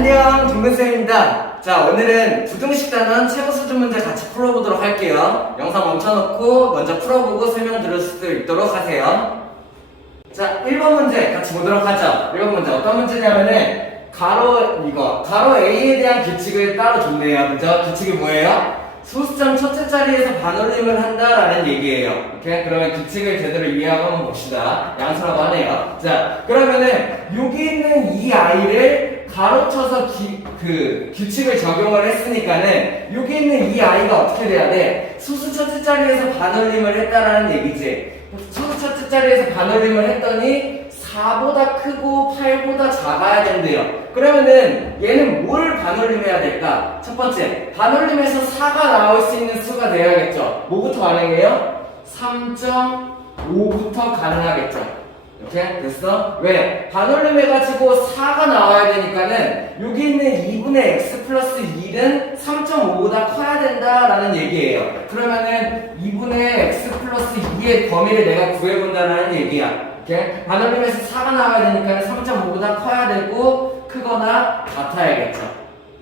안녕, 동근쌤입니다. 자, 오늘은 부등식 단원 최고 수준 문제 같이 풀어보도록 할게요. 영상 멈춰놓고 먼저 풀어보고 설명 들을 수 있도록 하세요. 자, 1번 문제 같이 보도록 하죠. 1번 문제 어떤 문제냐면은 가로 A에 대한 규칙을 따로 줬네요. 그죠? 규칙이 뭐예요? 소수점 첫째 자리에서 반올림을 한다라는 얘기예요. 오케이? 그러면 규칙을 제대로 이해하고 한번 봅시다. 양수라고 하네요. 자, 그러면은 여기 있는 이 아이를 가로쳐서 규칙을 적용을 했으니까는 여기 있는 이 아이가 어떻게 돼야 돼? 소수 첫째 자리에서 반올림을 했다라는 얘기지. 소수 첫째 자리에서 반올림을 했더니 4보다 크고 8보다 작아야 된대요. 그러면은 얘는 뭘 반올림해야 될까? 첫 번째, 반올림에서 4가 나올 수 있는 수가 되어야겠죠. 뭐부터 가능해요? 3.5부터 가능하겠죠. 이렇게 됐어? 왜? 반올림해가지고 4가 나와야 되니까는 여기 있는 2분의 x 플러스 1은 3.5보다 커야 된다라는 얘기예요. 그러면은 2분의 x 플러스 2의 범위를 내가 구해본다라는 얘기야. 이렇게 반올림에서 4가 나와야 되니까 3.5보다 커야 되고 크거나 같아야겠죠.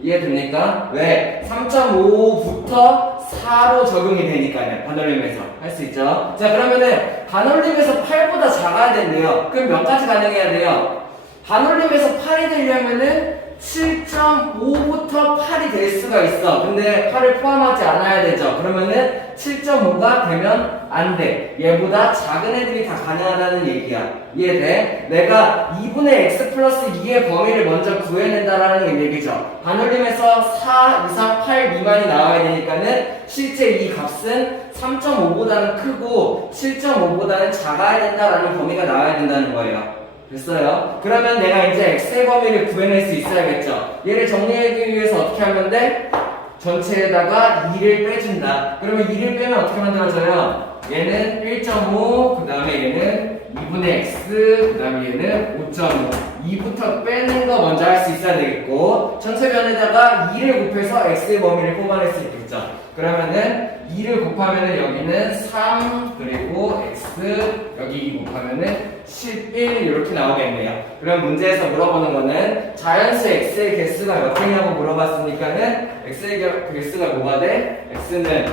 이해됩니까? 왜? 3.5부터 4로 적용이 되니까요. 반올림에서 할 수 있죠. 자, 그러면은 반올림에서 8보다 작아야 된대요. 그럼 몇 가지 가능해야 돼요? 반올림에서 8이 되려면은 7.5부터 8이 될 수가 있어. 근데 8을 포함하지 않아야 되죠. 그러면은 7.5가 되면 안 돼. 얘보다 작은 애들이 다 가능하다는 얘기야. 이해돼? 내가 2분의 x 플러스 2의 범위를 먼저 구해낸다라는 얘기죠. 반올림에서 4 이상 8 미만이 나와야 되니까는 실제 이 값은 3.5보다는 크고 7.5보다는 작아야 된다라는 범위가 나와야 된다는 거예요. 됐어요? 그러면 내가 이제 x의 범위를 구해낼 수 있어야겠죠. 얘를 정리하기 위해서 어떻게 하면 돼? 전체에다가 2를 빼준다. 그러면 2를 빼면 어떻게 만들어져요? 얘는 1.5, 그 다음에 얘는 2분의 x, 그 다음에 얘는 5.5. 2부터 빼는 거 먼저 할 수 있어야 되겠고, 전체변에다가 2를 곱해서 x의 범위를 뽑아낼 수 있겠죠. 그러면은 2를 곱하면은 여기는 3, 그리고 x, 여기 2 곱하면은 11 이렇게 나오겠네요. 그럼 문제에서 물어보는 거는 자연수 x의 개수가 몇 개냐고 물어봤으니까는 x의 개수가 뭐가 돼? x는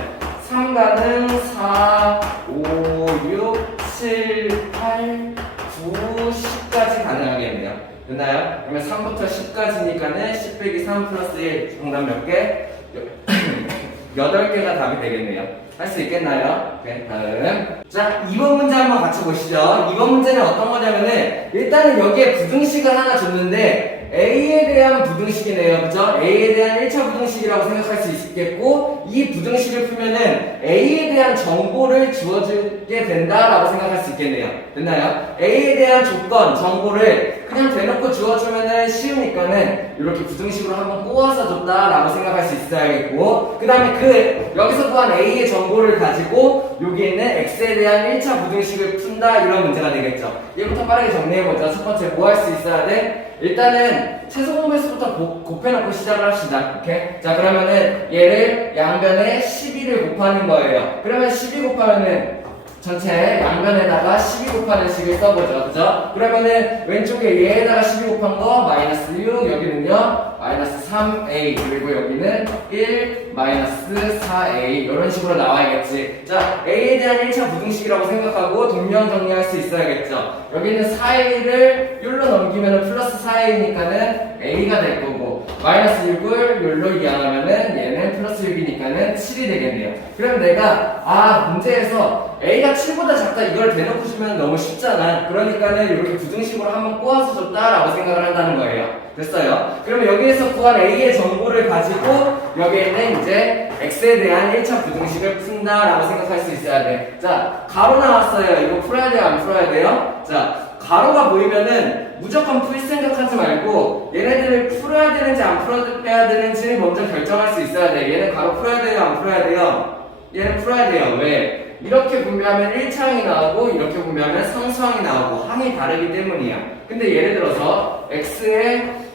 3가능 4, 5, 6, 7, 8, 9, 10까지 가능하겠네요. 됐나요? 그러면 3부터 10까지니까는 10 빼기 3 플러스 1 정답 몇 개? 8개가 답이 되겠네요. 할 수 있겠나요? 네, 다음. 자, 2번 문제 한번 같이 보시죠. 2번 문제는 어떤 거냐면은, 일단은 여기에 부등식을 하나 줬는데, A에 대한 부등식이네요. 그죠? A에 대한 1차 부등식이라고 생각할 수 있겠고, 이 부등식을 풀면은 A에 대한 정보를 주어주게 된다라고 생각할 수 있겠네요. 됐나요? A에 대한 조건, 정보를 그냥 대놓고 주어주면은 쉬우니까는 이렇게 부등식으로 한번 꼬아서 줬다라고 생각할 수 있어야겠고, 그 다음에 여기서 구한 A의 정보를 가지고 여기 있는 X에 대한 1차 부등식을 푼다, 이런 문제가 되겠죠. 얘부터 빠르게 정리해보자. 첫 번째 뭐 할 수 있어야 돼? 일단은 최소 공배수부터 곱해놓고 시작을 합시다. 오케이? 자, 그러면은 얘를 양변에 12를 곱하는 거예요. 그러면 12 곱하면은 전체 양변에다가 12 곱하는 식을 써보죠. 그죠? 그러면은 왼쪽에 얘에다가 12 곱한 거 마이너스 6, 여기는요 마이너스 3a, 그리고 여기는 1 마이너스 4a, 이런 식으로 나와야겠지. 자, a에 대한 1차 부등식이라고 생각하고 동명 정리할 수 있어야겠죠. 여기는 4a를 6로 넘기면 플러스 4a니까는 a가 될 거고, 마이너스 6을 6로 이항하면은 얘는 플러스 6이니까는 7이 되겠네요. 그럼 내가 문제에서 a가 7보다 작다 이걸 대놓고 주면 너무 쉽잖아. 그러니까는 이렇게 부등식으로 한번 꼬아서 줬다라고 생각을 한다는 거예요. 됐어요? 그러면 여기에서 구한 a의 정보를 가지고 여기에는 이제 x에 대한 1차 부등식을 푼다라고 생각할 수 있어야 돼. 자, 가로 나왔어요. 이거 풀어야 돼요? 안 풀어야 돼요? 자, 가로가 보이면은 무조건 풀 생각하지 말고 얘네들을 풀어야 되는지 안 풀어야 되는지 먼저 결정할 수 있어야 돼. 얘는 가로 풀어야 돼요? 안 풀어야 돼요? 얘는 풀어야 돼요. 왜? 이렇게 분배하면 1차항이 나오고 이렇게 분배하면 상수항이 나오고 항이 다르기 때문이야. 근데 예를 들어서 x에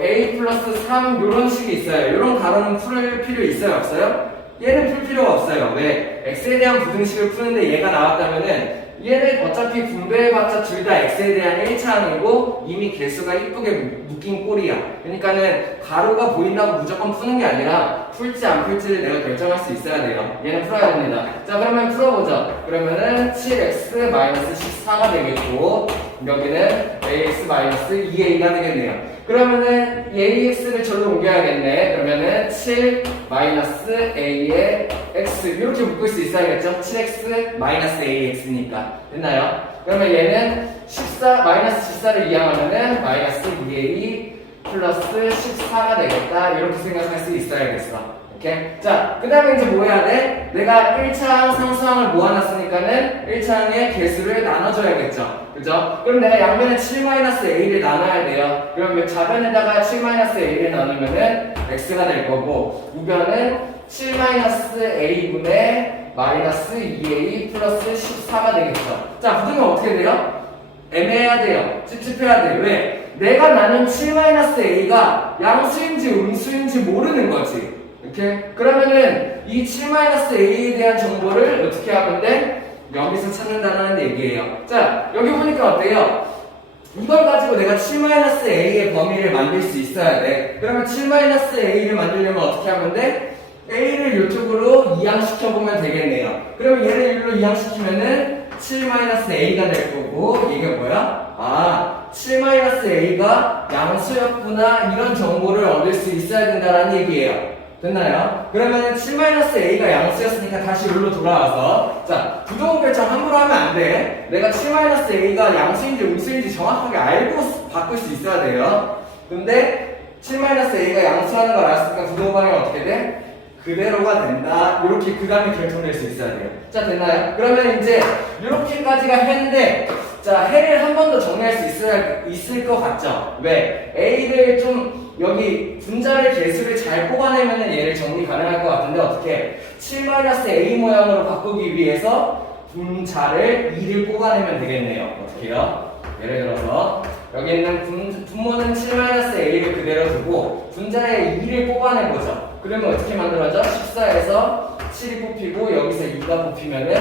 a 플러스 3 이런 식이 있어요. 이런 가로는 풀 필요 있어요? 없어요? 얘는 풀 필요가 없어요. 왜? x에 대한 부등식을 푸는데 얘가 나왔다면은 얘는 어차피 분배해봤자 둘 다 x에 대한 1차항이고 이미 개수가 이쁘게 묶인 꼴이야. 그러니까는 가로가 보인다고 무조건 푸는 게 아니라 풀지 안 풀지를 내가 결정할 수 있어야 돼요. 얘는 풀어야 됩니다. 자, 그러면 풀어보죠. 그러면은 7x-14가 되겠고 여기는 ax-2a가 되겠네요. 그러면은 ax를 절로 옮겨야겠네. 그러면은 7-a의 x 이렇게 묶을 수 있어야겠죠? 7x-ax니까 됐나요? 그러면 얘는 14를 이항하면은 -2a 플러스 14가 되겠다. 이렇게 생각할 수 있어야겠어. 오케이? 자, 그 다음에 이제 뭐 해야 돼? 내가 1차항 상수항을 모아놨으니까는 1차항의 개수를 나눠줘야겠죠. 그죠? 그럼 내가 양변에 7-a를 나눠야 돼요. 그러면 좌변에다가 7-a를 나누면은 x가 될 거고, 우변은 7-a분의 -2a 플러스 14가 되겠죠. 자, 부등은 어떻게 돼요? 애매해야 돼요. 찝찝해야 돼요. 왜? 내가 나눈 7-a가 양수인지 음수인지 모르는 거지. 이렇게? 그러면은 이 7-a에 대한 정보를 어떻게 하면 돼? 여기서 찾는다는 얘기예요. 자, 여기 보니까 어때요? 이걸 가지고 내가 7-a의 범위를 만들 수 있어야 돼. 그러면 7-a를 만들려면 어떻게 하면 돼? a를 이쪽으로 이항시켜보면 되겠네요. 그러면 얘를 여기로 이항시키면은 7-a가 될 거고, 이게 뭐야? 아, 7-a가 양수였구나, 이런 정보를 얻을 수 있어야 된다는 얘기예요. 됐나요? 그러면 7-a가 양수였으니까 다시 룰로 돌아와서, 자, 부등호 결정 함부로 하면 안 돼. 내가 7-a가 양수인지 음수인지 정확하게 알고 바꿀 수 있어야 돼요. 근데 7-a가 양수하는 걸 알았으니까 부등호 방향이 어떻게 돼? 그대로가 된다. 이렇게 그 다음에 결정낼 수 있어야 돼요. 자, 됐나요? 그러면 이제 이렇게까지가 해인데, 자, 해를 한 번 더 정리할 수 있을 것 같죠? 왜? a를 좀 여기 분자의 개수를 잘 뽑아내면 얘를 정리 가능할 것 같은데 어떻게? 7-a 모양으로 바꾸기 위해서 분자를 2를 뽑아내면 되겠네요. 어떻게 해요? 예를 들어서 여기 있는 분모는 7-a를 그대로 두고 분자의 2를 뽑아내보죠. 그러면 어떻게 만들어져? 14에서 7이 뽑히고 여기서 2가 뽑히면은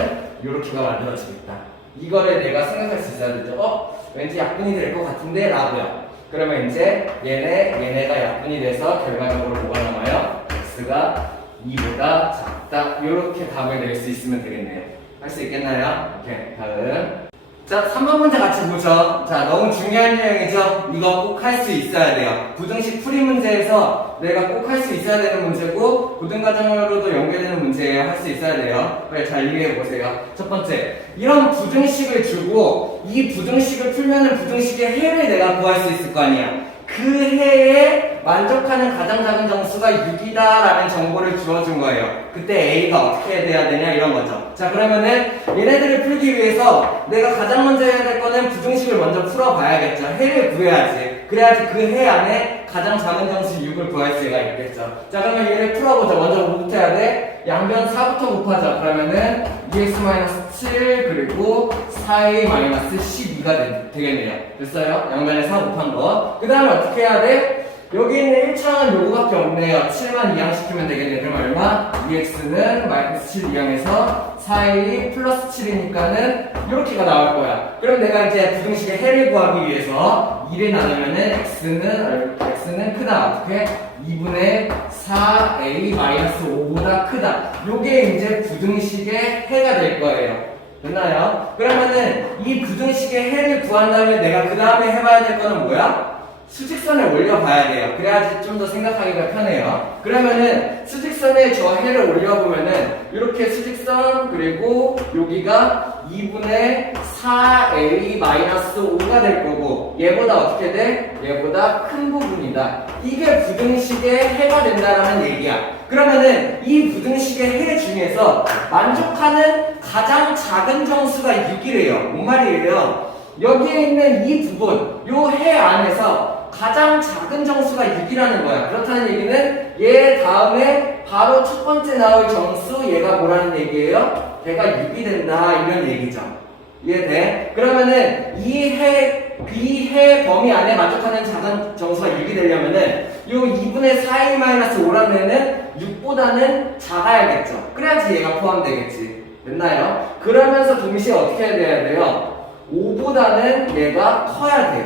요렇게가 만들어지겠다. 이거를 내가 생각할 수 있어야 되죠. 왠지 약분이 될 것 같은데 라고요. 그러면 이제 얘네가 약분이 돼서 결과적으로 뭐가 남아요? x가 2보다 작다. 요렇게 답을 낼 수 있으면 되겠네요. 할 수 있겠나요? 오케이, 다음. 자, 3번 문제 같이 보죠. 자, 너무 중요한 내용이죠? 이거 꼭 할 수 있어야 돼요. 부등식 풀이 문제에서 내가 꼭 할 수 있어야 되는 문제고, 부등가정으로도 연계되는 문제예요. 할 수 있어야 돼요. 빨리 잘 이해해 보세요. 첫 번째, 이런 부등식을 주고, 이 부등식을 풀면은 부등식의 해를 내가 구할 수 있을 거 아니야. 그 해에 만족하는 가장 작은 정수가 6이다 라는 정보를 주어준 거예요. 그때 A가 어떻게 돼야 되냐 이런 거죠. 자, 그러면은 얘네들을 풀기 위해서 내가 가장 먼저 해야 될 거는 부등식을 먼저 풀어봐야겠죠. 해를 구해야지. 그래야지 그 해 안에 가장 작은 정수 6을 구할 수가 있겠죠. 자, 그러면 얘를 풀어보자. 먼저 뭐부터 해야 돼? 양변 4부터 곱하자. 그러면은 2x-7 그리고 4a-12가 되겠네요. 됐어요? 양변에 4 곱한 거. 그 다음에 어떻게 해야 돼? 여기 있는 1차항은 요거밖에 없네요. 7만 이항시키면 되겠네. 그럼 얼마? 2x는 -7 이항해서 4a 플러스 7이니까는 요렇게가 나올 거야. 그럼 내가 이제 부등식의 해를 구하기 위해서 2를 나누면은 x는 크다. 어떻게? 2분의 4a-5보다 크다. 요게 이제 부등식의 해가 될 거예요. 됐나요? 그러면은 이 부등식의 해를 구한 다음에 내가 그 다음에 해봐야 될 거는 뭐야? 수직선에 올려봐야 돼요. 그래야지 좀 더 생각하기가 편해요. 그러면은 수직선에 저 해를 올려보면은 이렇게 수직선 그리고 여기가 2분의 4a-5가 될 거고 얘보다 어떻게 돼? 얘보다 큰 부분이다. 이게 부등식의 해가 된다라는 얘기야. 그러면은 이 부등식의 해 중에서 만족하는 가장 작은 정수가 6이래요. 뭔 말이에요? 여기에 있는 이 부분, 요 해 안에서 가장 작은 정수가 6이라는 거야. 그렇다는 얘기는 얘 다음에 바로 첫 번째 나올 정수 얘가 뭐라는 얘기예요? 얘가 6이 된다 이런 얘기죠. 이해돼? 그러면은 이 해 범위 안에 만족하는 작은 정수가 6이 되려면은 요 2분의 4a-5라는 애는 6보다는 작아야겠죠. 그래야지 얘가 포함되겠지. 됐나요? 그러면서 동시에 어떻게 해야 돼요? 5보다는 얘가 커야 돼요.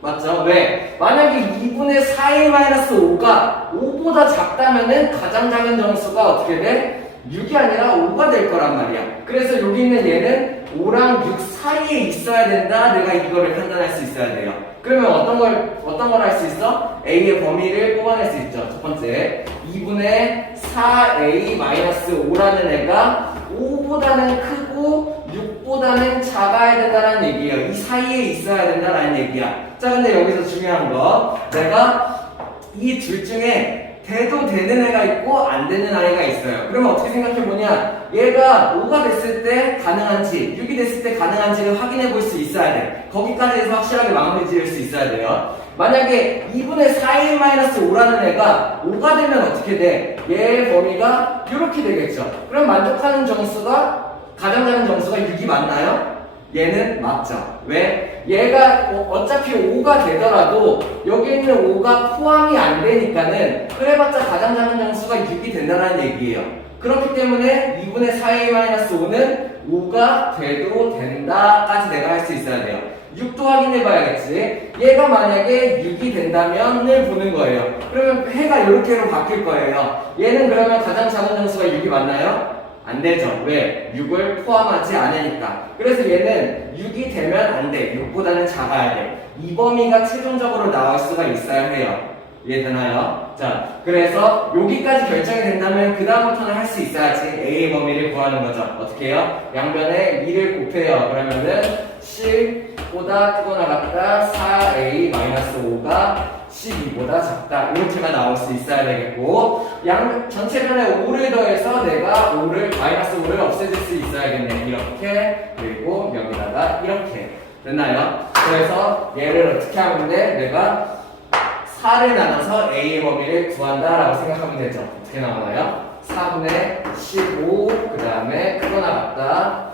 맞죠? 왜? 만약에 2분의 4a-5가 5보다 작다면은 가장 작은 정수가 어떻게 돼? 6이 아니라 5가 될 거란 말이야. 그래서 여기 있는 얘는 5랑 6 사이에 있어야 된다. 내가 이거를 판단할 수 있어야 돼요. 그러면 어떤 걸 할 수 있어? A의 범위를 뽑아낼 수 있죠. 첫 번째, 2분의 4a-5라는 애가 5보다는 크고 6보다는 작아야 된다는 얘기예요. 이 사이에 있어야 된다는 얘기야. 자, 근데 여기서 중요한 거, 내가 이 둘 중에 돼도 되는 애가 있고 안 되는 아이가 있어요. 그러면 어떻게 생각해보냐, 얘가 5가 됐을 때 가능한지 6이 됐을 때 가능한지를 확인해 볼 수 있어야 돼. 거기까지 해서 확실하게 마무리 지을 수 있어야 돼요. 만약에 2분의 4a-5라는 애가 5가 되면 어떻게 돼? 얘의 범위가 이렇게 되겠죠. 그럼 만족하는 정수가, 가장 작은 정수가 6이 맞나요? 얘는 맞죠. 왜? 얘가 어차피 5가 되더라도 여기 있는 5가 포함이 안 되니까는 그래봤자 가장 작은 정수가 6이 된다는 얘기예요. 그렇기 때문에 2분의 4a-5는 5가 돼도 된다까지 내가 할 수 있어야 돼요. 6도 확인해봐야겠지. 얘가 만약에 6이 된다면을 보는 거예요. 그러면 해가 이렇게로 바뀔 거예요. 얘는 그러면 가장 작은 정수가 6이 맞나요? 안 되죠. 왜? 6을 포함하지 않으니까. 그래서 얘는 6이 되면 안 돼. 6보다는 작아야 돼. 이 범위가 최종적으로 나올 수가 있어야 해요. 이해되나요? 자, 그래서 여기까지 결정이 된다면 그 다음부터는 할 수 있어야지 A의 범위를 구하는 거죠. 어떻게 해요? 양변에 2를 곱해요. 그러면은 10보다 크거나 같다 4a-5가 12보다 작다. 이렇게가 나올 수 있어야 되겠고, 전체 변에 5를 더해서 내가 마이너스 5를 없애줄 수 있어야겠네. 이렇게, 그리고 여기다가 이렇게. 됐나요? 그래서 얘를 어떻게 하면 돼? 내가 4를 나눠서 A의 범위를 구한다라고 생각하면 되죠. 어떻게 나오나요? 4분의 15, 그 다음에 크거나 같다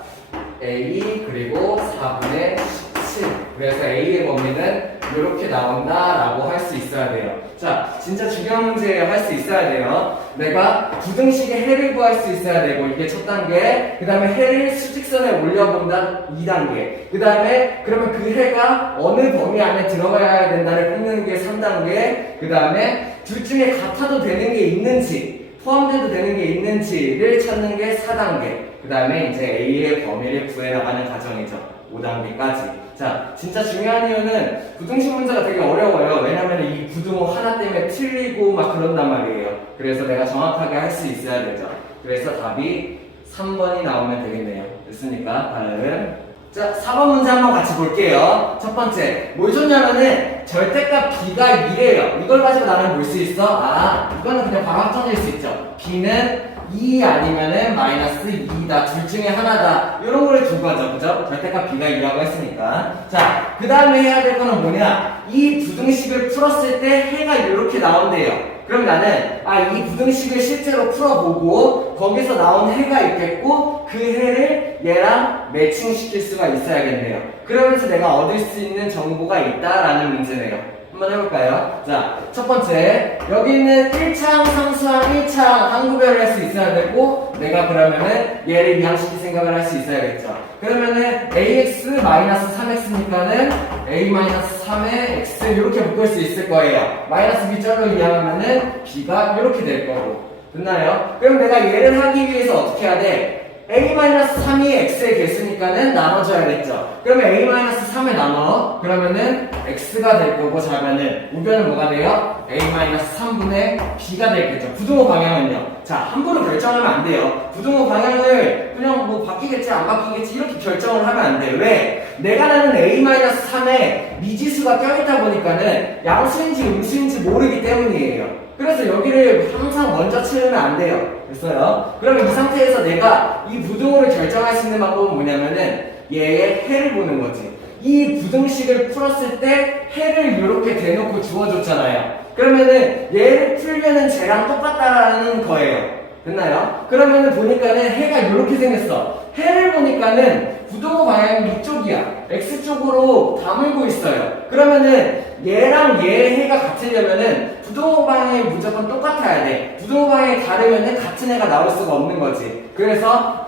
A, 그리고 4분의 17. 그래서 A의 범위는 이렇게 나온다라고 할 수 있어야 돼요. 자, 진짜 중요한 문제예요. 할 수 있어야 돼요. 내가 부등식의 해를 구할 수 있어야 되고, 이게 첫 단계. 그 다음에 해를 수직선에 올려본다 2단계. 그 다음에 그러면 그 해가 어느 범위 안에 들어가야 된다를 뽑는 게 3단계. 그 다음에 둘 중에 같아도 되는 게 있는지, 포함돼도 되는 게 있는지를 찾는 게 4단계. 그 다음에 이제 A의 범위를 구해나가는 과정이죠. 5단계까지. 자, 진짜 중요한 이유는 부등식 문제가 되게 어려워요. 왜냐면 이 부등호 하나 때문에 틀리고 막 그런단 말이에요. 그래서 내가 정확하게 할 수 있어야 되죠. 그래서 답이 3번이 나오면 되겠네요. 됐습니까? 다음. 자, 4번 문제 한번 같이 볼게요. 첫 번째, 뭘 줬냐면은 절대값 b가 2래요. 이걸 가지고 나는 볼 수 있어? 아, 이거는 그냥 바로 확정될 수 있죠. b는 2 아니면은 마이너스 2다. 둘 중에 하나다. 이런 거를 두고 하죠. 그죠? 절대값 b가 2라고 했으니까. 자, 그 다음에 해야 될 거는 뭐냐? 이 부등식을 풀었을 때 해가 이렇게 나온대요. 그럼 나는 이 부등식을 실제로 풀어보고 거기서 나온 해가 있겠고 그 해를 얘랑 매칭시킬 수가 있어야겠네요. 그러면서 내가 얻을 수 있는 정보가 있다라는 문제네요. 한번 해볼까요? 자, 첫 번째, 여기 있는 1차항, 상수항, 1차항 한 구별을 할 수 있어야 되고, 내가 그러면은 얘를 이항시킬 생각을 할 수 있어야겠죠. 그러면은 ax-3x니까는 a-3의 x 이렇게 묶을 수 있을 거예요. 마이너스 b절로 이항하면은 b가 이렇게 될 거고. 됐나요? 그럼 내가 얘를 하기 위해서 어떻게 해야 돼? a-3이 x의 개수니까는 나눠줘야겠죠. 그러면 a-3을 나눠. 그러면은 x가 될 거고, 자면은 우변은 뭐가 돼요? a-3분의 b가 되겠죠. 부등호 방향은요. 자, 함부로 결정하면 안 돼요. 부등호 방향을 그냥 뭐 바뀌겠지 안 바뀌겠지 이렇게 결정을 하면 안 돼요. 왜? 내가 나는 a-3에 미지수가 껴있다 보니까는 양수인지 음수인지 모르기 때문이에요. 그래서 여기를 항상 먼저 치우면 안 돼요. 됐어요? 그러면 이 상태에서 내가 이 부등호를 결정할 수 있는 방법은 뭐냐면은 얘의 해를 보는 거지. 이 부등식을 풀었을 때 해를 이렇게 대놓고 주어줬잖아요. 그러면은 얘를 풀면은 쟤랑 똑같다라는 거예요. 됐나요? 그러면은 보니까는 해가 이렇게 생겼어. 해를 보니까는 부등호 방향이 이쪽이야. X쪽으로 다물고 있어요. 그러면은 얘랑 얘의 해가 같으려면은 부등호 방향이 무조건 똑같아야 돼. 부등호 방향이 다르면은 같은 애가 나올 수가 없는 거지. 그래서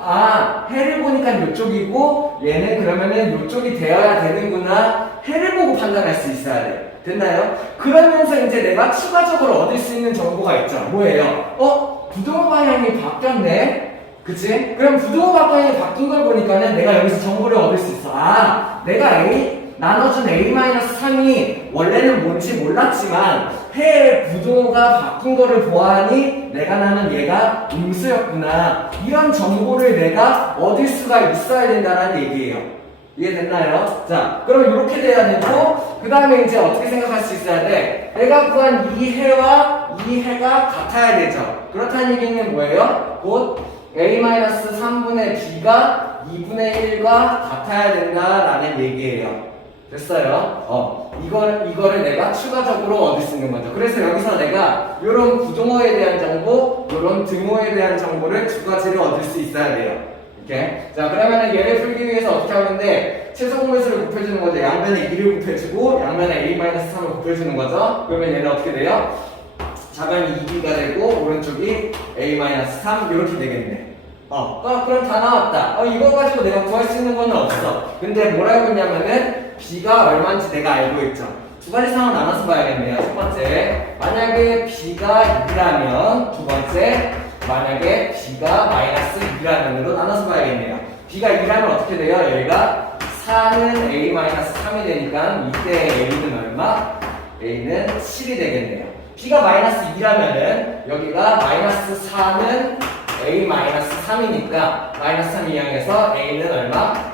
해를 보니까 이쪽이고 얘는 그러면은 이쪽이 되어야 되는구나. 해를 보고 판단할 수 있어야 돼. 됐나요? 그러면서 이제 내가 추가적으로 얻을 수 있는 정보가 있죠. 뭐예요? 부등호 방향이 바뀌었네? 그치? 그럼 부등호 방향이 바뀐 걸 보니까는 내가 여기서 정보를 얻을 수 있어. 내가 나눠준 A-3이 원래는 뭔지 몰랐지만 해의 부등호가 바뀐 거를 보아하니 내가 나는 얘가 음수였구나. 이런 정보를 내가 얻을 수가 있어야 된다는 얘기예요. 이해됐나요? 자, 그럼 이렇게 돼야 되고, 그 다음에 이제 어떻게 생각할 수 있어야 돼? 내가 구한 이 해와 이 해가 같아야 되죠. 그렇다는 얘기는 뭐예요? 곧 A-3분의 B가 2분의 1과 같아야 된다라는 얘기예요. 됐어요? 이거를 내가 추가적으로 얻을 수 있는 거죠. 그래서 여기서 내가 이런 부등호에 대한 정보, 이런 등호에 대한 정보를 두 가지를 얻을 수 있어야 돼요. 이렇게. 자, 그러면은 얘를 풀기 위해서 어떻게 하는데, 최소 공배수를 곱해주는 거죠. 양면에 2를 곱해주고, 양면에 A-3을 곱해주는 거죠. 그러면 얘는 어떻게 돼요? 좌변이 2B가 되고, 오른쪽이 A-3, 이렇게 되겠네. 그럼 다 나왔다. 이거 가지고 내가 구할 수 있는 건 없어. 근데 뭘 알고 있냐면은, B가 얼마인지 내가 알고 있죠. 두 가지 상황 나눠서 봐야겠네요. 첫 번째, 만약에 B가 2라면, 두 번째, 만약에 B가 마이너스 2라면으로 나눠서 봐야겠네요. B가 2라면 어떻게 돼요? 여기가 4는 A-3이 되니까 이때 A는 얼마? A는 7이 되겠네요. B가 마이너스 2라면은 여기가 마이너스 4는 A-3이니까 마이너스 3 이항해서 A는 얼마?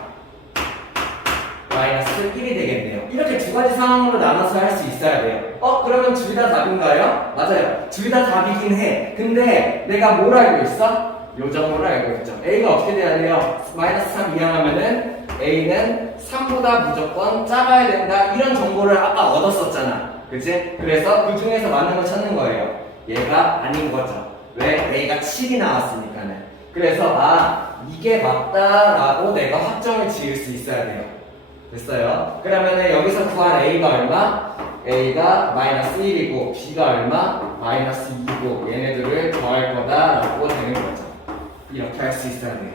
마이너스 1이 되겠네요. 이렇게 두 가지 상황으로 나눠서 할 수 있어야 돼요. 그러면 둘 다 답인가요? 맞아요. 둘 다 답이긴 해. 근데 내가 뭘 알고 있어? 요 정도를 알고 있죠. A가 어떻게 돼야 돼요? 마이너스 3 이항하면은 A는 3보다 무조건 작아야 된다. 이런 정보를 아까 얻었었잖아. 그치? 그래서 그 중에서 맞는 거 찾는 거예요. 얘가 아닌 거죠. 왜? A가 7이 나왔으니까는. 그래서 이게 맞다라고 내가 확정을 지을 수 있어야 돼요. 됐어요? 그러면은 여기서 구한 A가 얼마? A가 마이너스 1이고 B가 얼마? 마이너스 2이고 얘네들을 더할 거다라고 되는 거죠. 이렇게 할 수 있어야 돼요.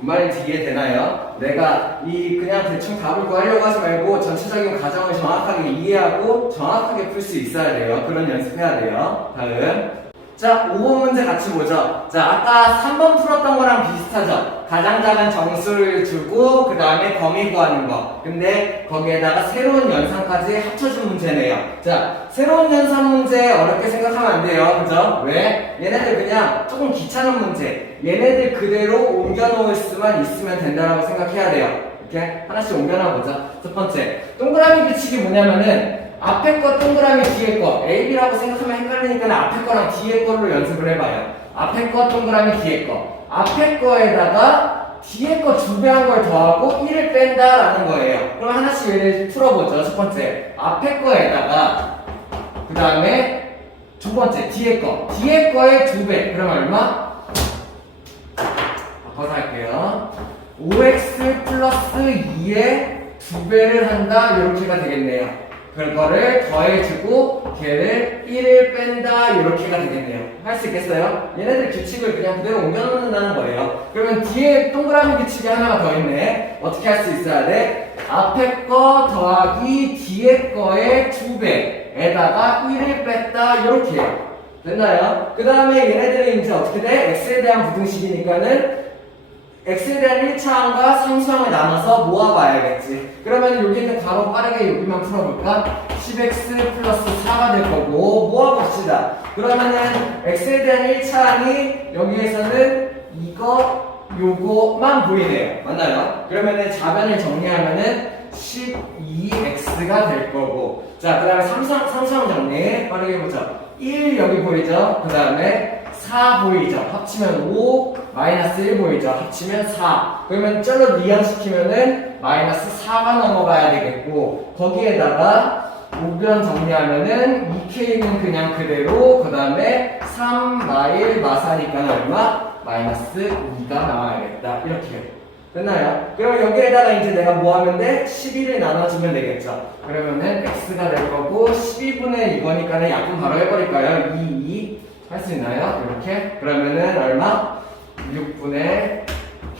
뭔 말인지 이해되나요? 내가 그냥 대충 답을 구하려고 하지 말고 전체적인 과정을 정확하게 이해하고 정확하게 풀 수 있어야 돼요. 그런 연습해야 돼요. 다음. 자, 5번 문제 같이 보죠. 자, 아까 3번 풀었던 거랑 비슷하죠? 가장 작은 정수를 주고 그 다음에 범위 구하는 거. 근데 거기에다가 새로운 연산까지 합쳐준 문제네요. 자, 새로운 연산 문제 어렵게 생각하면 안 돼요. 그죠? 왜? 얘네들 그냥 조금 귀찮은 문제. 얘네들 그대로 옮겨놓을 수만 있으면 된다고 생각해야 돼요. 이렇게 하나씩 옮겨놔보자. 첫 번째, 동그라미 규칙이 뭐냐면은 앞에 거 동그라미 뒤에 거 AB라고 생각하면 헷갈리니까 앞에 거랑 뒤에 걸로 연습을 해봐요. 앞에 거 동그라미 뒤에 거. 앞에 거에다가 뒤에 거 2배 한 걸 더하고 1을 뺀다라는 거예요. 그럼 하나씩 예를 풀어보죠. 첫 번째, 앞에 거에다가 그 다음에 두 번째, 뒤에 거의 2배. 그럼 얼마? 바꿔서 할게요. 5x 플러스 2에 2배를 한다. 이렇게가 되겠네요. 그거를 더해주고 걔를 1을 뺀다. 이렇게가 되겠네요. 할 수 있겠어요? 얘네들 규칙을 그냥 그대로 옮겨놓는다는 거예요. 그러면 뒤에 동그라미 규칙이 하나가 더 있네. 어떻게 할 수 있어야 돼? 앞에 거 더하기 뒤에 거의 2배에다가 1을 뺐다. 이렇게요. 됐나요? 그 다음에 얘네들은 이제 어떻게 돼? x에 대한 부등식이니까는 x에 대한 1차항과 3차항을 나눠서 모아봐야겠지. 그러면 여기 있는 괄호 빠르게 여기만 풀어볼까? 10x 플러스 4가 될 거고 모아봅시다. 그러면은 x에 대한 1차항이 여기에서는 요거만 보이네요. 맞나요? 그러면은 좌변을 정리하면은 12x가 될 거고, 자, 그 다음에 3차항 정리 빠르게 해보자. 1 여기 보이죠? 그 다음에 4 보이죠? 합치면 5, 마이너스 1 보이죠? 합치면 4. 그러면 쩔로 이항시키면은 마이너스 4가 넘어가야 되겠고, 거기에다가 우변 정리하면은 2k는 그냥 그대로, 그 다음에 3 마일 마사니까 얼마? 마이너스 2가 나와야겠다. 이렇게. 됐나요? 그럼 여기에다가 이제 내가 뭐 하면 돼? 12를 나눠주면 되겠죠. 그러면은 x가 될 거고 12분의 이거니까는 약분 바로 해버릴까요? 2 할 수 있나요? 이렇게? 그러면은 얼마? 6분의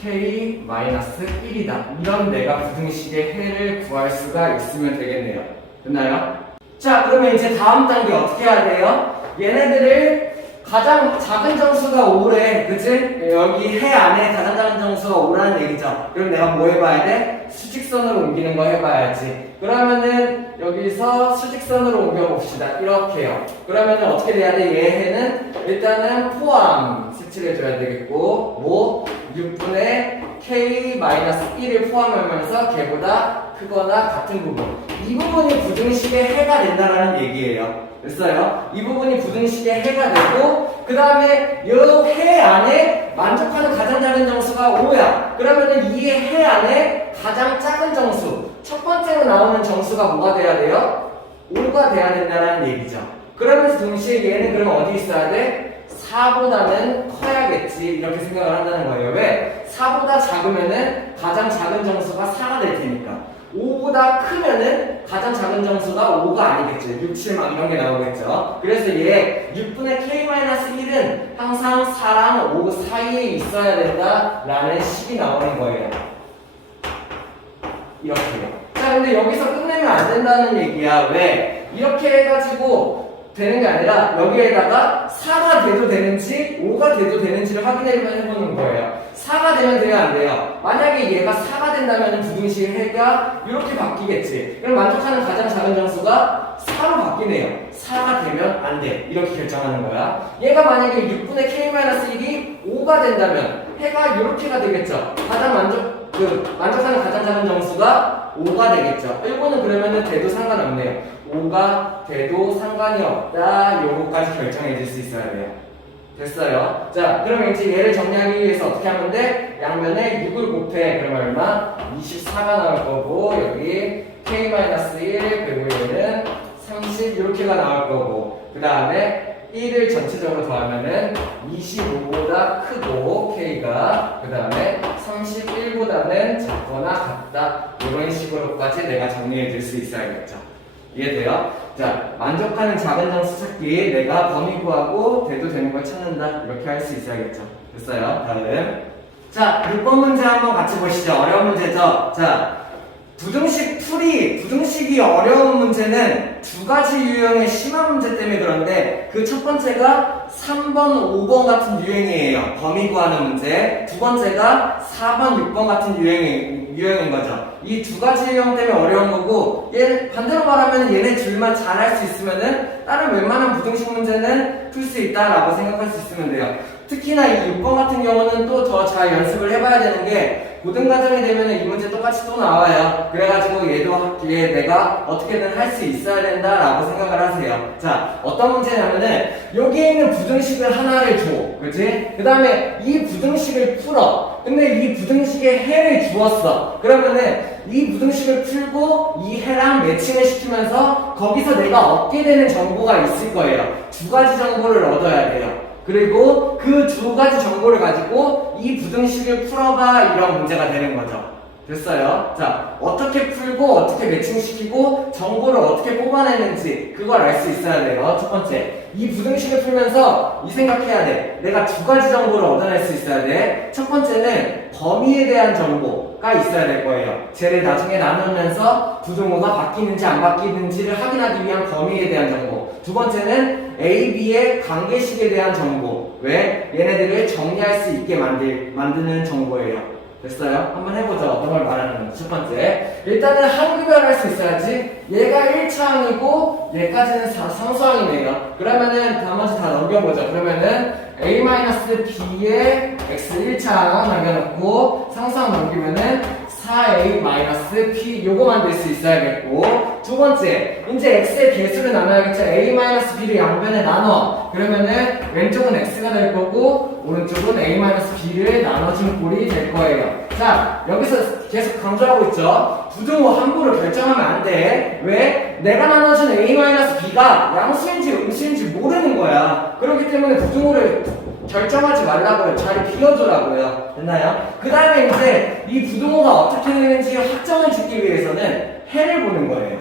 k-1이다. 이런 내가 부등식의 해를 구할 수가 있으면 되겠네요. 됐나요? 자, 그러면 이제 다음 단계 어떻게 해야 돼요? 얘네들을 가장 작은 정수가 5래, 그치? 여기 해 안에 가장 작은 정수가 5라는 얘기죠. 그럼 내가 뭐 해봐야 돼? 수직선으로 옮기는 거 해봐야지. 그러면은 여기서 수직선으로 옮겨봅시다. 이렇게요. 그러면은 어떻게 돼야 돼? 얘 해는 일단은 포함 색칠해줘야 되겠고, 뭐 6분의 k-1을 포함하면서 걔보다 크거나 같은 부분. 이 부분이 부등식의 해가 된다라는 얘기예요. 됐어요? 이 부분이 부등식의 해가 되고, 그 다음에 이 해 안에 만족하는 가장 작은 정수가 5야. 그러면은 이 해 안에 가장 작은 정수, 첫 번째로 나오는 정수가 뭐가 돼야 돼요? 5가 돼야 된다는 얘기죠. 그러면서 동시에 얘는 그럼 어디 있어야 돼? 4보다는 커야겠지. 이렇게 생각을 한다는 거예요. 왜? 4보다 작으면은 가장 작은 정수가 4가 될 테니까. 5보다 크면은 가장 작은 정수가 5가 아니겠죠. 6, 7 막 이런 게 나오겠죠. 그래서 얘 6분의 k-1은 항상 4랑 5 사이에 있어야 된다라는 식이 나오는 거예요. 이렇게요. 자, 근데 여기서 끝내면 안 된다는 얘기야. 왜? 이렇게 해가지고 되는 게 아니라 여기에다가 4가 돼도 되는지 5가 돼도 되는지를 확인해보는 거예요. 4가 되면 돼요, 안 돼요? 만약에 얘가 4가 된다면 부등식 해가 이렇게 바뀌겠지. 그럼 만족하는 가장 작은 정수가 4로 바뀌네요. 4가 되면 안 돼. 이렇게 결정하는 거야. 얘가 만약에 6분의 k-1이 5가 된다면 해가 이렇게가 되겠죠. 만족하는 가장 작은 정수가 5가 되겠죠. 이거는 그러면은 돼도 상관없네요. 5가 돼도 상관이 없다. 요거까지 결정해 줄 수 있어야 돼요. 됐어요. 자, 그럼 이제 얘를 정리하기 위해서 어떻게 하면 돼? 양면에 6을 곱해. 그럼 얼마? 24가 나올 거고, 여기 k-1 그리고 얘는 30 이렇게가 나올 거고, 그 다음에 1을 전체적으로 더하면은 25보다 크고 k가, 그 다음에 31보다는 작거나 같다. 이런 식으로까지 내가 정리해 줄 수 있어야겠죠. 이해돼요? 자, 만족하는 작은 정수 찾기, 내가 범위 구하고 돼도 되는 걸 찾는다. 이렇게 할 수 있어야겠죠. 됐어요? 다음. 자, 6번 문제 한번 같이 보시죠. 어려운 문제죠? 자, 부등식이 어려운 문제는 두 가지 유형의 심한 문제 때문에 그런데 그 첫 번째가 3번, 5번 같은 유형이에요. 범위 구하는 문제. 두 번째가 4번, 6번 같은 유형인 거죠. 이 두 가지 유형 때문에 어려운 거고, 얘 반대로 말하면 얘네 둘만 잘 할 수 있으면은 다른 웬만한 부등식 문제는 풀 수 있다라고 생각할 수 있으면 돼요. 특히나 이 6번 같은 경우는 또 더 잘 연습을 해봐야 되는 게 고등과정이 되면 이 문제 똑같이 또 나와요. 그래가지고 얘 내가 어떻게든 할 수 있어야 된다라고 생각을 하세요. 자, 어떤 문제냐면은 여기에 있는 부등식을 하나를 줘. 그치? 그 다음에 이 부등식을 풀어. 근데 이 부등식의 해를 주었어. 그러면은 이 부등식을 풀고 이 해랑 매칭을 시키면서 거기서 내가 얻게 되는 정보가 있을 거예요. 두 가지 정보를 얻어야 돼요. 그리고 그 두 가지 정보를 가지고 이 부등식을 풀어봐 이런 문제가 되는 거죠. 됐어요? 자, 어떻게 풀고 어떻게 매칭시키고 정보를 어떻게 뽑아내는지 그걸 알 수 있어야 돼요. 첫 번째, 이 부등식을 풀면서 이 생각해야 돼. 내가 두 가지 정보를 얻어낼 수 있어야 돼. 첫 번째는 범위에 대한 정보가 있어야 될 거예요. 쟤를 나중에 나누면서 부등호가 바뀌는지 안 바뀌는지를 확인하기 위한 범위에 대한 정보. 두 번째는 A, B의 관계식에 대한 정보. 왜? 얘네들을 정리할 수 있게 만드는 정보예요. 됐어요? 한번 해보죠. 어떤 걸 말하는 건지. 첫 번째, 일단은 한구별할 수 있어야지. 얘가 1차항이고 얘까지는 상수항이네요. 그러면은 나머지 다 넘겨보죠. 그러면은 A-B에 X 1차항 남겨놓고 상수항 넘기면은 4A-P 요거만 될 수 있어야겠고, 두 번째, 이제 X의 개수를 나눠야겠죠. A-B를 양변에 나눠. 그러면은 왼쪽은 X가 될 거고 오른쪽은 A-B를 나눠준 꼴이 될 거예요. 자, 여기서 계속 강조하고 있죠. 부등호 함부로 결정하면 안 돼. 왜? 내가 나눠준 A-B가 양수인지 음수인지 모르는 거야. 그렇기 때문에 부등호를 결정하지 말라고요. 자리 비워두라고요. 됐나요? 그 다음에 이제 이 부등호가 어떻게 되는지 확정을 짓기 위해서는 해를 보는 거예요.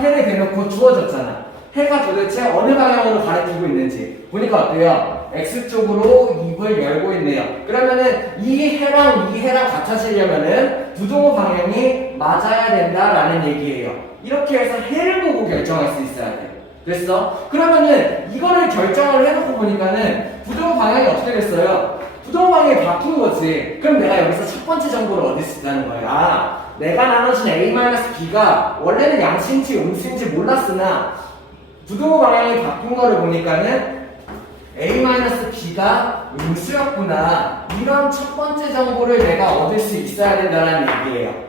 해를 대놓고 주어졌잖아. 해가 도대체 어느 방향으로 가리키고 있는지 보니까 어때요? X쪽으로 입을 열고 있네요. 그러면은 이 해랑 같아지려면은 부등호 방향이 맞아야 된다라는 얘기예요. 이렇게 해서 해를 보고 결정할 수 있어야 돼요. 됐어? 그러면은 이거를 결정을 해놓고 보니까는 부등호 방향이 어떻게 됐어요? 부등호 방향이 바뀐 거지. 그럼 내가 여기서 첫 번째 정보를 얻을 수 있다는 거예요. 아, 내가 나눠준 A-B가 원래는 양수인지 음수인지 몰랐으나 부등호 방향이 바뀐 거를 보니까는 A-B가 음수였구나. 이런 첫 번째 정보를 내가 얻을 수 있어야 된다는 얘기예요.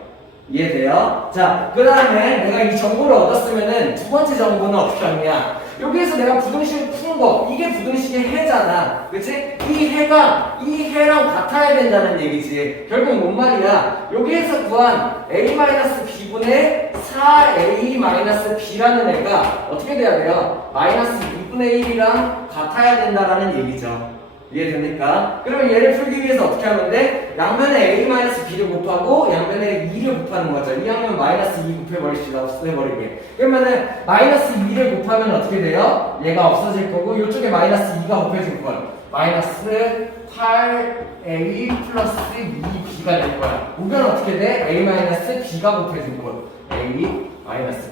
이해돼요? 자, 그 다음에 내가 이 정보를 얻었으면은 두 번째 정보는 어떻게 하느냐? 여기에서 내가 부등식을 푼 거, 이게 부등식의 해잖아. 그치? 이 해랑 같아야 된다는 얘기지. 결국 뭔 말이야? 여기에서 구한 A-B분의 4A-B라는 애가 어떻게 돼야 돼요? 마이너스 2분의 1이랑 같아야 된다라는 얘기죠. 이해됩니까? 그러면 얘를 풀기 위해서 어떻게 하면 돼? 양면에 A-B를 곱하고 양면에 2를 곱하는 거죠. 이 양면 마이너스 2 곱해버립시다. 없애버리게. 그러면은 마이너스 2를 곱하면 어떻게 돼요? 얘가 없어질 거고 이쪽에 마이너스 2가 곱해질 거야. 마이너스 8A 플러스 2B가 될 거야. 우변은 어떻게 돼? A-B가 곱해질 거야. A-B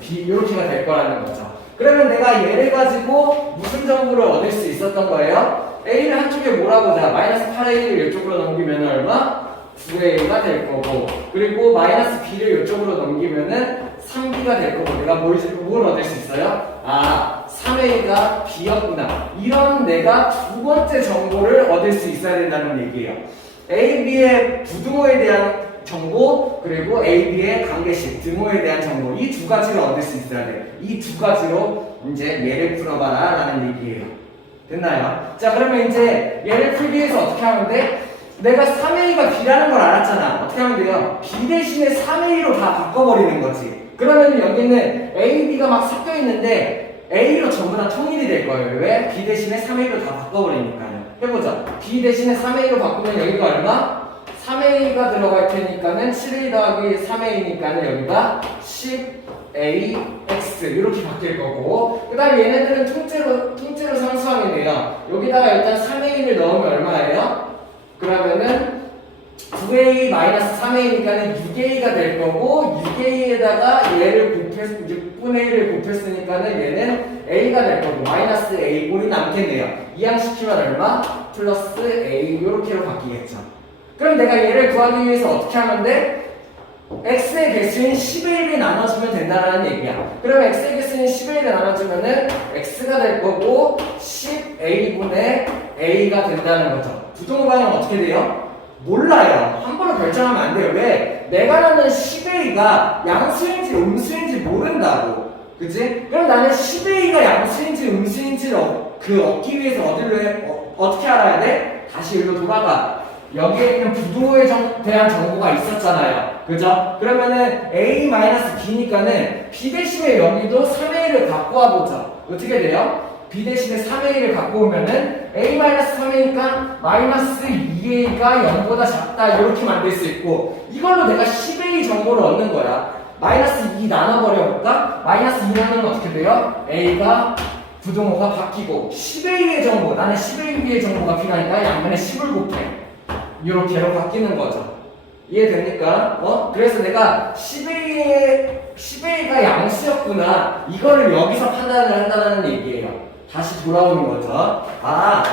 이렇게가 될 거라는 거죠. 그러면 내가 얘를 가지고 무슨 정보를 얻을 수 있었던 거예요? A를 한쪽에 몰아보자. 마이너스 8A를 이쪽으로 넘기면 얼마? 9A가 될 거고, 그리고 마이너스 B를 이쪽으로 넘기면은 3B가 될 거고, 내가 뭘 얻을 수 있어요? 아, 3A가 B였구나. 이런 내가 두 번째 정보를 얻을 수 있어야 된다는 얘기예요. A, B의 부등호에 대한 정보, 그리고 A, B의 관계식, 등호에 대한 정보, 이 두 가지를 얻을 수 있어야 돼. 이 두 가지로 이제 얘를 풀어봐라 라는 얘기예요. 됐나요? 자, 그러면 이제 얘를 풀기 위해서 어떻게 하면 돼? 내가 3A가 B라는 걸 알았잖아. 어떻게 하면 돼요? B 대신에 3A로 다 바꿔버리는 거지. 그러면 여기는 A, B가 막 섞여 있는데 A로 전부 다 통일이 될 거예요. 왜? B 대신에 3A로 다 바꿔버리니까요. 해보자. B 대신에 3A로 바꾸면 여기가 얼마? 3A가 들어갈 테니까는 7A 더하기 3A니까는 여기가 10AX 이렇게 바뀔 거고, 그 다음에 얘네들은 통째로 상수항이네요. 여기다가 일단 3A를 넣으면 얼마예요? 그러면은 9A-3A니까는 6A가 될 거고, 6A에다가 얘를 6분의 1을 곱했으니까는 얘는 A가 될 거고, 마이너스 A 꼴이 남겠네요. 이항시키면 얼마? 플러스 A 이렇게로 바뀌겠죠. 그럼 내가 얘를 구하기 위해서 어떻게 하면 돼? x의 개수인 10A를 나눠주면 된다는 얘기야. 그럼 x의 개수인 10A를 나눠주면은 x가 될 거고 10A분의 A가 된다는 거죠. 부등호 방향은 어떻게 돼요? 몰라요. 한 번에 결정하면 안 돼요. 왜? 내가 나는 10A가 양수인지 음수인지 모른다고. 그치? 그럼 나는 10A가 양수인지 음수인지를 얻기 위해서 어떻게 알아야 돼? 다시 여기로 돌아가. 여기에 있는 부등호에 대한 정보가 있었잖아요. 그죠? 그러면은 A-B니까는 B 대신에 여기도 3A를 갖고 와보자. 어떻게 돼요? B 대신에 3A를 갖고 오면은 A-3A니까 마이너스 2A가 0보다 작다. 이렇게 만들 수 있고, 이걸로 내가 10A 정보를 얻는 거야. 마이너스 2 나눠버려볼까? 마이너스 2 나누면 어떻게 돼요? A가 부등호가 바뀌고 10A의 정보, 나는 10AB의 정보가 필요하니까 양면에 10을 곱해. 이렇게로 바뀌는 거죠. 이해됩니까? 그래서 내가 10A가 양수였구나. 이거를 여기서 판단을 한다는 얘기예요. 다시 돌아오는 거죠. 아,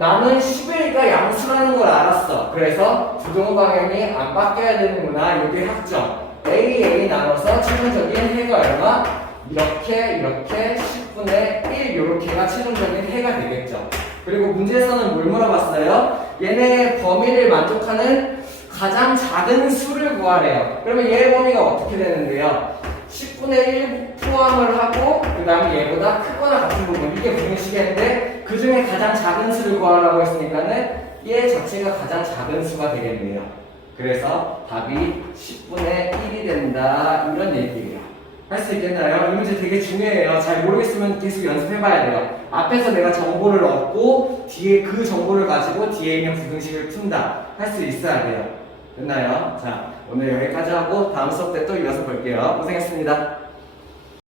나는 10A가 양수라는 걸 알았어. 그래서 부등호 방향이 안 바뀌어야 되는구나. 이게 학점. A 나눠서 최종적인 해가 얼마? 이렇게 10분의 1 이렇게가 최종적인 해가 되겠죠. 그리고 문제에서는 뭘 물어봤어요? 얘네 범위를 만족하는 가장 작은 수를 구하래요. 그러면 얘의 범위가 어떻게 되는데요? 10분의 1 포함을 하고, 그 다음에 얘보다 크거나 같은 부분, 이게 부등식인데 그 중에 가장 작은 수를 구하라고 했으니까는 얘 자체가 가장 작은 수가 되겠네요. 그래서 답이 10분의 1이 된다, 이런 얘기예요. 할 수 있겠나요? 이 문제 되게 중요해요. 잘 모르겠으면 계속 연습해봐야 돼요. 앞에서 내가 정보를 얻고 뒤에 그 정보를 가지고 뒤에 있는 부등식을 푼다. 할 수 있어야 돼요. 됐나요? 자, 오늘 여기까지 하고 다음 수업 때 또 이어서 볼게요. 고생했습니다.